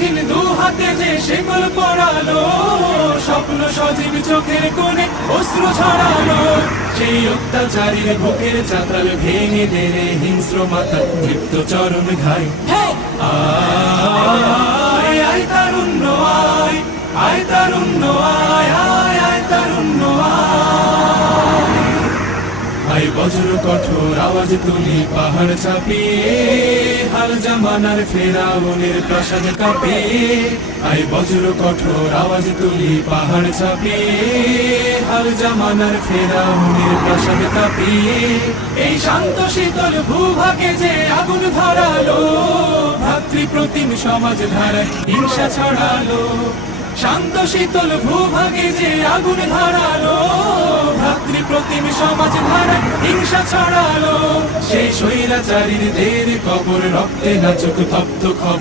স্বাধীন দু হাতে যে শেকল পড়ালো, স্বপ্ন সজীব চোখের কোণে অশ্রু ছড়ালো। সেই অত্যাচারীর বুকের চাতাল ভেঙে দেরে হিংস্র মাতা তৃপ্ত চরণ ঘাই। আয় আয় তারুণ্য আয়, আয় তারুণ্য আয়, আয় আয় তারুণ্য আয়। আয় বজ্র কঠোর আওয়াজ তুলি পাহাড় চাপিয়ে, হাল জামানার ফেরাউনের প্রাসাদ কাঁপিয়ে। আয় বজ্র কঠোর আওয়াজ তুলি পাহাড় চাপিয়ে, হাল জামানার ফেরাউনের প্রাসাদ কাঁপিয়ে। এই শান্ত শীতল ভূভাগে যে আগুন ধরালো, ভাতৃপ্রতিম সমাজ ধারায় হিংসা ছড়ালো। শান্ত শীতল ভূভাগে যে আগুন ধরালো, ভাতৃপ্রতিম সমাজ ধারায় হিংসা ছড়ালো। সেই স্বৈরাচারীর দের কবর রক্তে নাচুক তপ্ত খপ।